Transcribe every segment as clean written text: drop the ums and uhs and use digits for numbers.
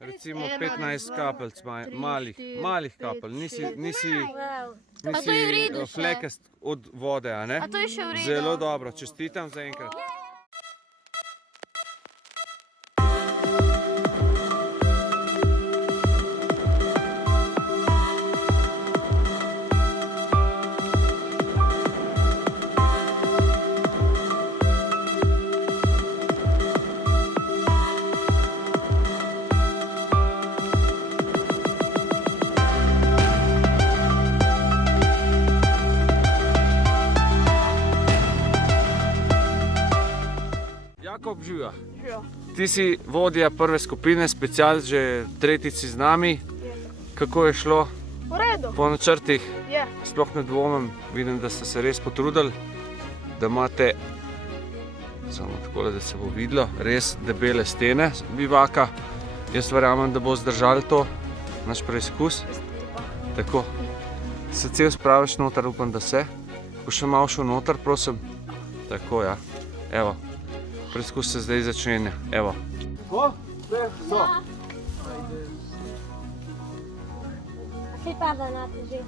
recimo 15 kapelc, malih kapelj, nisi flekast od vode, a ne? A to je še v redu? Zelo dobro, čestitam za enkrat. Jakob, živijo. Ti si vodja prve skupine, specialc, že tretjič si z nami. Kako je šlo? V redu. Po načrtih? Je. Sploh ne dvomim, vidim, da ste se res potrudili, da imate, samo takole, da se bo videlo, res debele stene bivaka. Jaz verjamem, da bo zdržal to, naš preizkus. Tako, se cel spraviš noter, upam, da se. Ko še malo šel noter, prosim. Tako, ja. Evo. Preizkus se zdaj začenja, evo. Tako, vse, so. Saj pada na te že.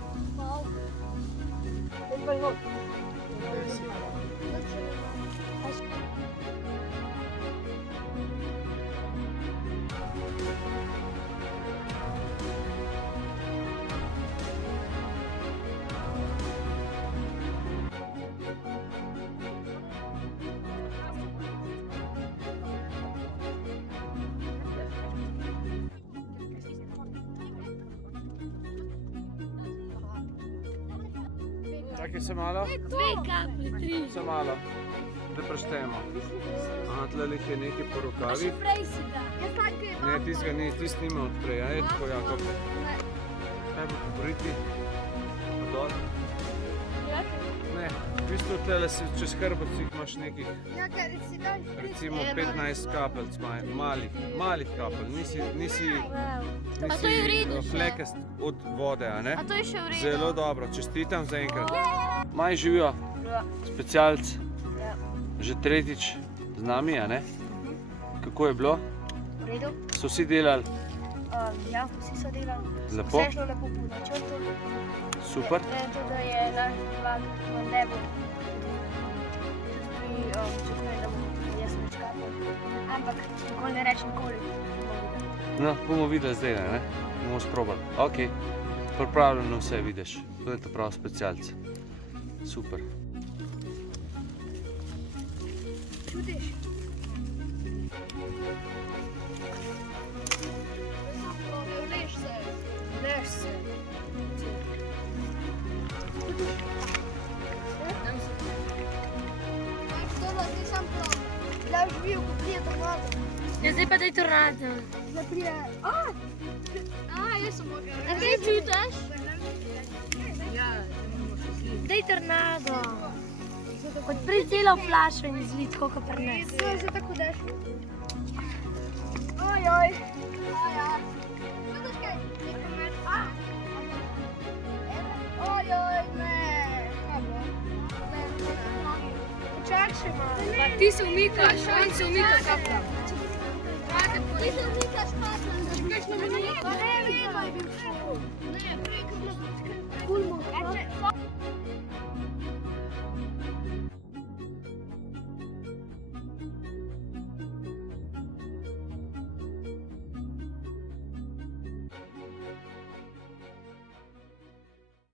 Čakaj se malo. 2 kaplje, 3. Se malo. Da preštejemo. Aha, tlele jih je nekaj po rokavi. Še prej si da. Ne, tistega ni, tist nima odprej, a je tako, Jakob? Kaj bo poboriti? Dol? Ne, v bistvu tlele si čez hrbet si imaš nekih, recimo 15 kapelc, malih kapelj, nisi A to je v redu še? flekast od vode, a ne? A to je še v redu? Zelo dobro, čestitam za enkrat. Maj, živijo, specialc, že tretjič z nami, a ne? Kako je bilo? V redu. So vsi delali? Ja, vsi so delali. Lepo? Vse je šlo lepo po načrtu. Super. To, da je naš vlak v nebu. Čutno je, da bo jaz več kapel. Ampak nikoli ne reč nikoli. No, bomo videli zdaj, ne? Bomo sprobali. Ok, pripravljeno vse vidiš. To je ta prav specialc. Super. Čutiš? Leš se. Da už bil, ko prije tornado. Ja, zdaj pa daj tornado. Da prije... Jaz sem mogla. A kaj čutiš? Daj tornado. Odpri celo flašo in izli tako, kot pri nas. To je zdaj tako dešlo. Ojoj. Ojoj, ne. Počak še malo. Pa ti se umikaš, on se umika kapla. Ti se umikaš kapla, da špeš na meni. Pa ne, vedno je bil ful. Ne, prej, ko Ful mu.